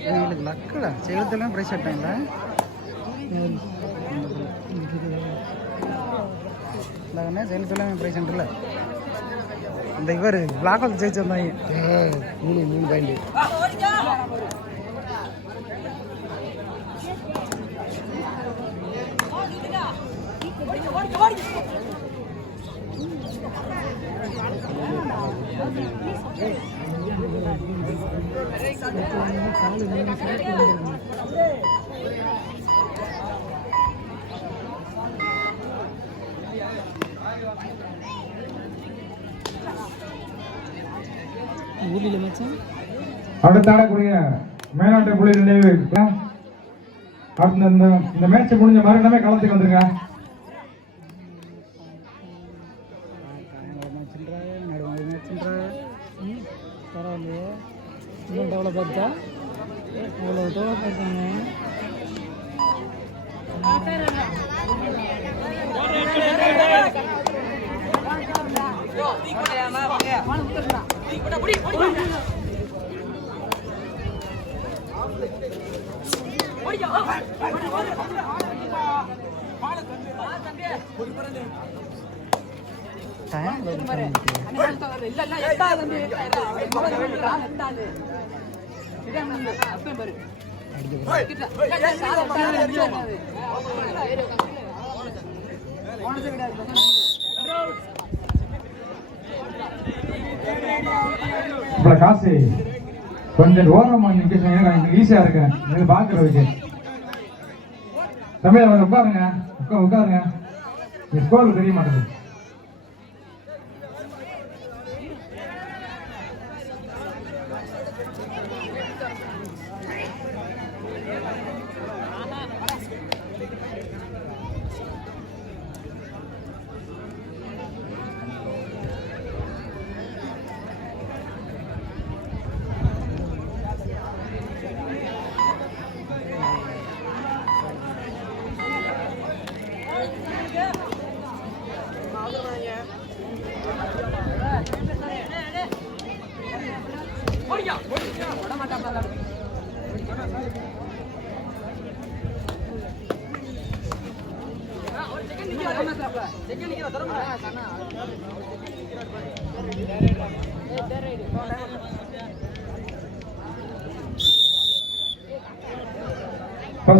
இவங்களுக்கு லக்கடா செலுத்தெல்லாம் price ஆட்டாங்களா இந்தாங்கண்ணா செலுத்தெல்லாம் price ஆண்டுல இந்த இவர் பிளாக் ஹோல் ஜெயிச்சு வந்தாங்க அடுத்தாடக்கூடிய மச்சான் புள்ளி நினைவு. அடுத்த இந்த இந்த மேட்ச் முடிஞ்ச மறுநாமே களத்துக்கு வந்துருங்க. ஆகுதா அவ்வளோ டெவலப் ஆயிருக்காங்க டைம் இப்ப காசு. கொஞ்சம் ஓரமா நிக்க சொன்னீங்க எனக்கு ஈஸியா இருக்கேன். நீங்க பாக்குறதுக்கு. தமிழ் அவர் உட்காருங்க. உட்கா உட்காருங்க. ஸ்கோர் தெரிய மாட்டேங்குது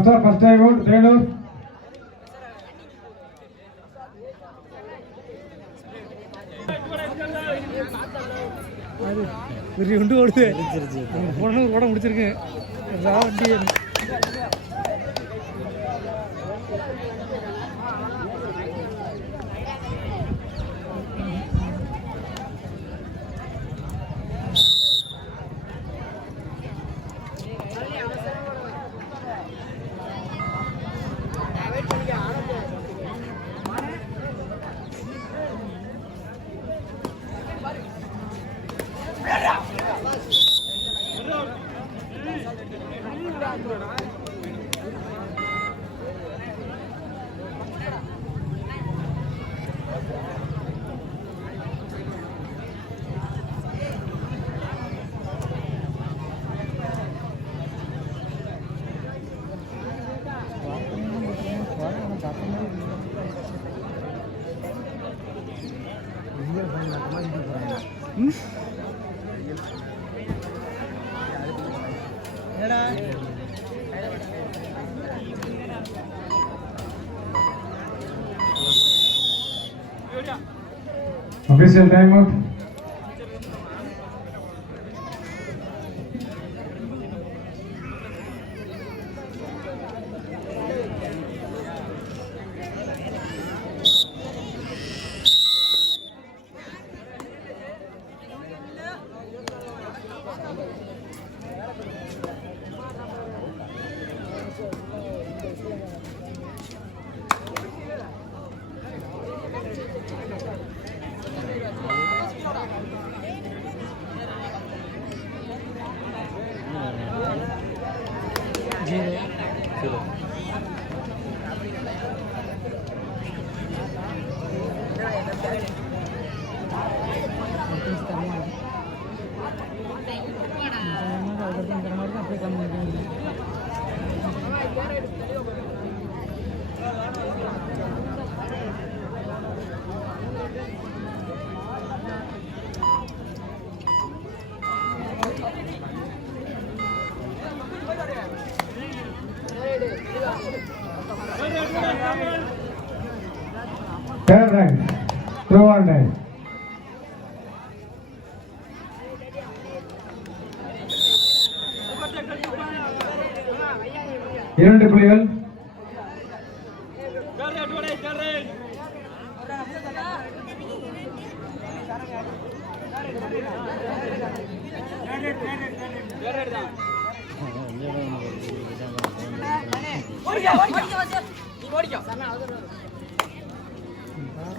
first first time out Vellore ஒரு உண்டு ஓடுது. உடனே கூட முடிச்சிருக்கு. Official time. தேர்ட் ரைட் இரண்டு புள்ளிகள்.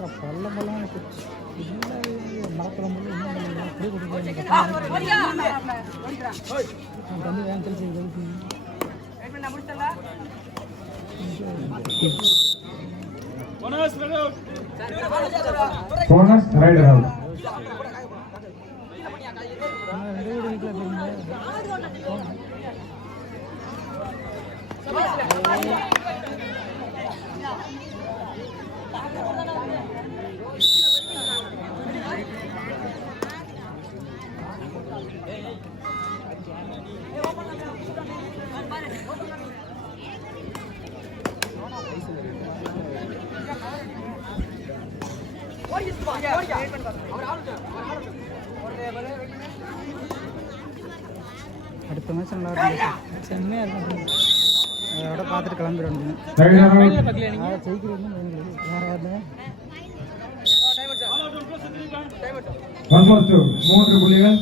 என்ன பண்ணல அப்படியே கொடுக்க தண்ணி வேன் தெளிச்சு தெளிச்சு போனஸ் ரைடர் அவுட் ரெண்டு வீடு வீட்டில் போயிருந்தேன் அடுத்த செம்மையாக இருக்கும் அதோட பார்த்துட்டு கிளம்பிட மூன்று புள்ளிகள்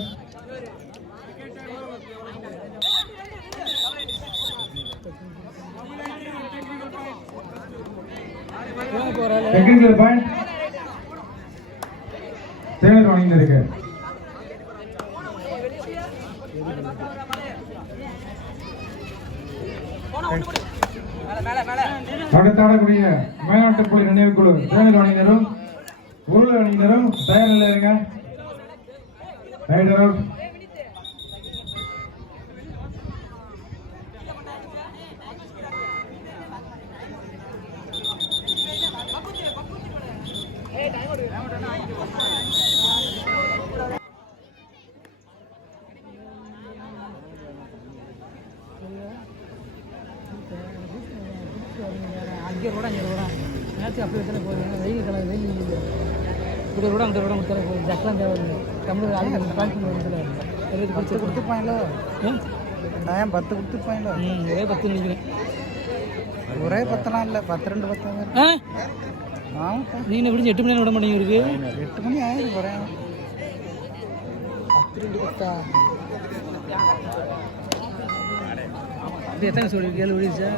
டெக்னிக்கல் பாயிண்ட் சேவல் வாங்கியிருக்கு அடுத்தாடக்கூடிய மேல்நாட்டு புள்ளி நினைவு குழு சேவல் அணியினரும் உருள் அணியினரும் தயார் நிலையில் இருங்க ரைடர் அவுட் அங்கே கூட அங்கே கூட மேட்ச் அப்படி வச்சுட்டு போகுது. ஏன்னா வெயில் கலர் வெயில் இப்படி கூட அங்கே கூட கொடுத்தாலே போகுது. ஜக்கெல்லாம் தேவை தமிழ் ஆளுங்க கால் பண்ணி இருபது பத்து கொடுத்துப்பாங்களோ நான் பத்து கொடுத்துப்பாங்களோ ம் ஒரே பத்து நினைக்கிறேன். ஒரே பத்தெல்லாம் இல்லை. பத்து ரெண்டு பத்து ஆமாப்பா நீங்கள் விடிஞ்சு எட்டு மணி விட மாட்டேங்க இருக்கு எட்டு மணி ஆயிரம் போகிறேன் பத்து ரெண்டு பத்தா? எத்தனை சொல்லி? ஏழு விடிச்சா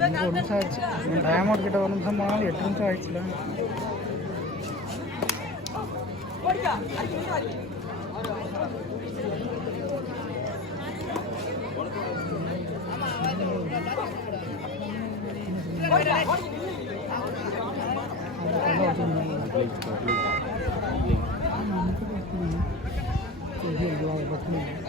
ஒரு நிமிஷம் ஆயிடுச்சு டைம் அவுட் கிட்ட ஒரு நிமிஷம் போனாலும் எட்டு நிமிஷம் ஆயிடுச்சுல அடுத்த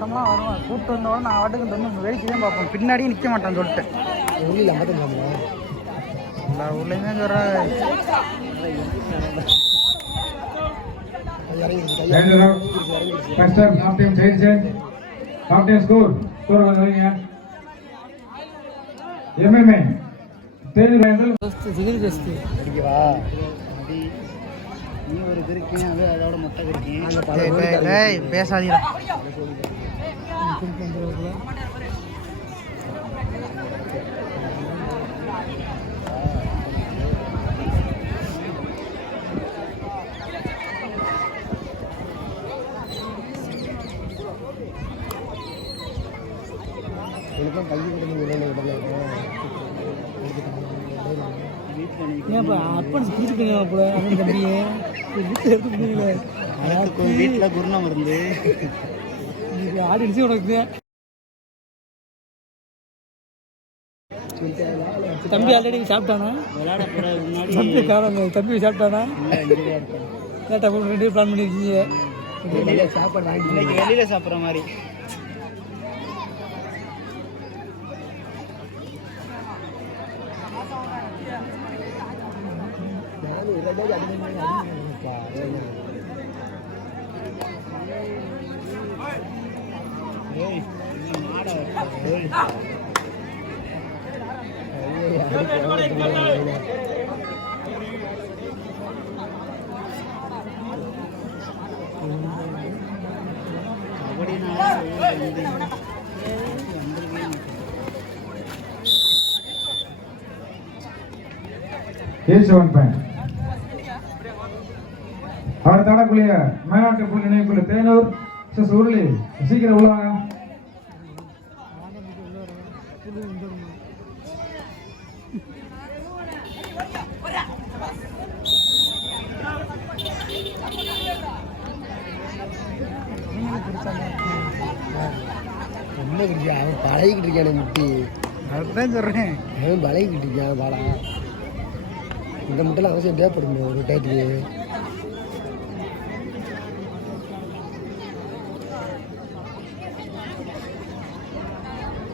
வட்டம்லாம் வருவான். கூப்பிட்டு வந்தோட நான் வாட்டுக்கு வந்து வேடிக்கை தான் பார்ப்பேன். பின்னாடியே நிற்க மாட்டான்னு சொல்லிட்டு. ஊரில் ஐம்பத்தஞ்சு எல்லா ஊர்லேயுமே சொல்கிறேன் தேதி பயந்தல் சிகில் ஜஸ்தி அடிக்கவா நீ ஒரு கிருக்கேன் அது அதோட மொத்த கிருக்கேன் பேசாதீங்க ஏன்ப்பா அட்வான்ஸ் கொடுத்துட்டீங்க அப்போ அவன் தம்பியே. வீட்டில் எடுத்து முடியல. வீட்டில் குருணம் இருந்து. ஆடியன்ஸும் உனக்கு தம்பி ஆல்ரெடி சாப்பிட்டானா? தம்பி காரணம் தம்பி சாப்பிட்டானா? இங்கேயே இருக்கேன் ரெண்டு பிளான் பண்ணியிருக்கீங்க வெளியில் சாப்பாடு வாங்கி வெளியில் சாப்பிட்ற மாதிரி நானும் இந்த மாடை ஏய். கபடினால வந்து ஏசுவன் பையன் அவர் தடக்கூடிய மேலாட்டு புள்ளி நினைவுக்குள்ள தேனூர் சிஸ் உருளி சீக்கிரம் உள்ளாங்க. ரொம்ப பிடிச்சா அவன் பழகிக்கிட்டு இருக்கானே முட்டி. அதுதான் சொல்கிறேன் அவன் பழகிக்கிட்டு இருக்கான் பாடா இந்த முட்டையில் அவசியம் தேவைப்படும் ஒரு டயத்துக்கு.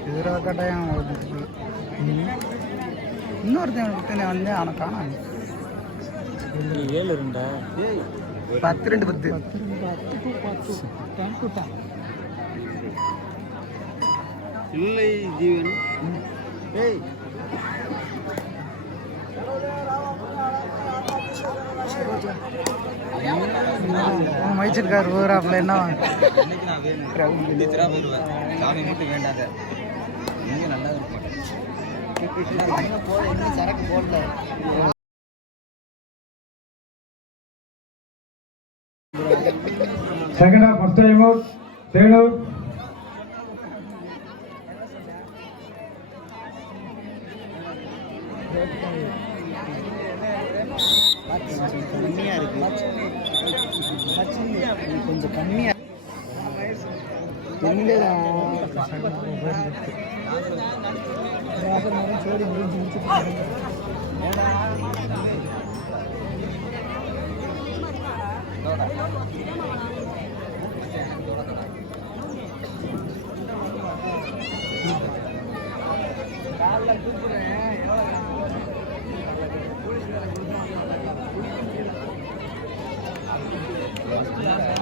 எதிராக கட்டாயம் இன்னொருத்தன் ஒருத்தனை வந்து அவனை காணாங்க ஏழு ரெண்டா? பத்து ரெண்டு பத்து. பத்து ரெண்டு பத்து பத்து டென் டு டென் இல்லை ஜீவன். ஏய். மைச்சிருக்காரு ஊராப்பில் என்ன சாமி மட்டும் வேண்டாத. நீங்க நல்லா சரக்கு போடல. Second half first time out Thenur கம்மியா Yeah.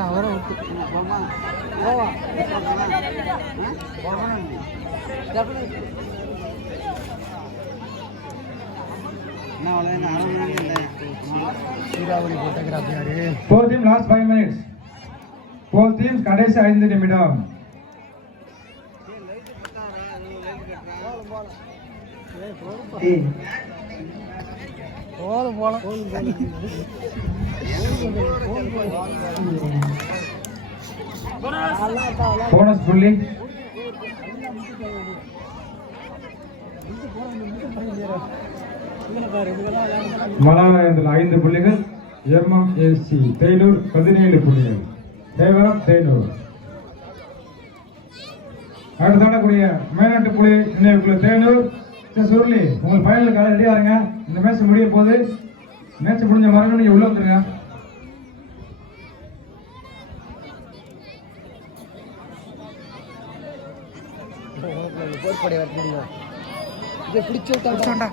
அவரை விட்டு. சூறாவளி போட்டோகிராஃபி யாரு four team last five minutes four team கடைசி ஐந்து நிமிடம். போதும் போலாம் போனஸ் புள்ளி மலாலயத்தில் ஐந்து புள்ளிகள் எம்எம்ஏசி தேனூர் பதினேழு புள்ளிகள். தேவரம் தேனூர். அடுத்தாடக்கூடிய மேலாட்டு புள்ளி நினைவுக்குள்ள தேனூர். சுருளி உங்கள் ஃபைனலுக்காக ரெடியா இருங்க. இந்த மேட்ச் முடிய போது மேட்ச் முடிஞ்ச மறுபடியும் நீங்கள் உள்ளே வந்துருங்க. போர்ப்படை வரட்டுங்க இதை பிடிச்சு விட்டா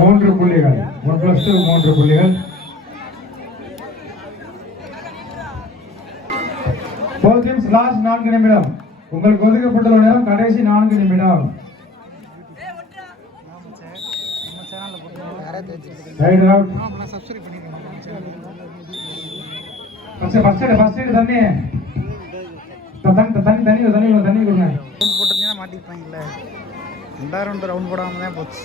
மூன்று புள்ளிகள். ஒன் பிளஸ் டூ மூன்று புள்ளிகள். லாஸ்ட் நான்கு நிமிடம். உங்களுக்கு ஒதுக்கப்பட்டுள்ள நேரம் கடைசி நான்கு நிமிடம். Right out first first first தண்ணி. தண்ணி த- தண்ணி தண்ணி தண்ணி கொடுங்க, தண்ணி கொடுங்க ரவுண்ட் போட்டிருந்தீங்கன்னா மாட்டிருப்பாங்கல்ல ரெண்டாயிரம் ரவுண்ட் ரவுண்ட் தான் போச்சு.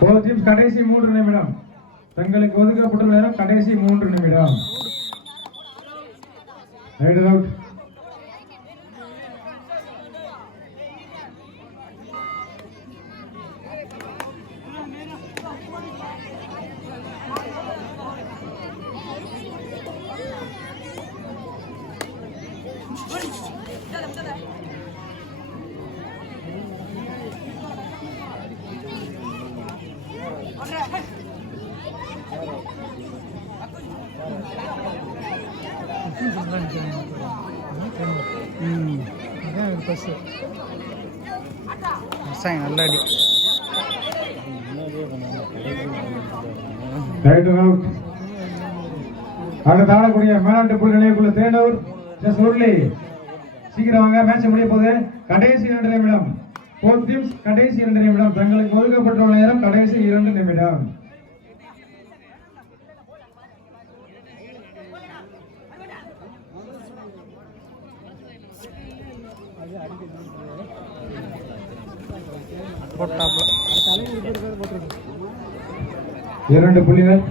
போர் கடைசி மூன்று நிமிடம் தங்களுக்கு ஒதுக்கப்பட்டுள்ள நேரம் கடைசி மூன்று நிமிடம் ரைட் அவுட் ம் பஸ்ஸு விவசாயம் நல்ல அடி ரைட் அவுட் அடுத்து ஆடக்கூடிய மேலாட்டு புள்ளி நிலையக்குள்ள தேனூர் எஸ் முரளி சீக்கிரம் வாங்க மேட்ச் முடிய போகுது கடைசி இரண்டு நிமிடம் போர் டீம்ஸ் கடைசி இரண்டு நிமிடம் தங்களுக்கு ஒதுக்கப்பட்டுள்ள நேரம் கடைசி இரண்டு நிமிடம் போட்டாப்ல. இரண்டு புள்ளிகள்.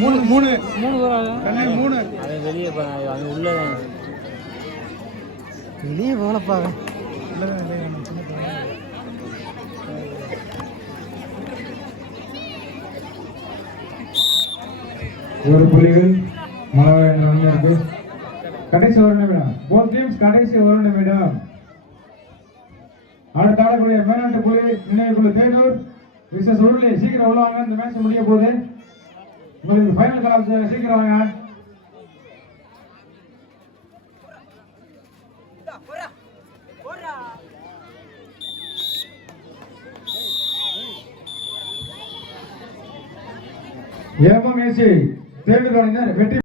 மூணு மூணு. மூணு பேர் கண்ணே மூணு. வெளியே போகலப்பா ஒரு புள்ளிகள் மழை இருக்கு கடைசி ஒரு நிமிடம் போத் டீம்ஸ் கடைசி ஒரு நிமிடம் அடுத்த ஆடக்கூடிய மேலாட்டு புள்ளி நினைவுக்குள்ள தேனூர் விசஸ் உருளி. சீக்கிரம் உள்ள வாங்க இந்த மேட்ச் முடிய போகுது. உங்களுக்கு ஃபைனல் கலாப் சீக்கிரம் வாங்க. ஏமம் ஏசி தேர்தல் வெற்றி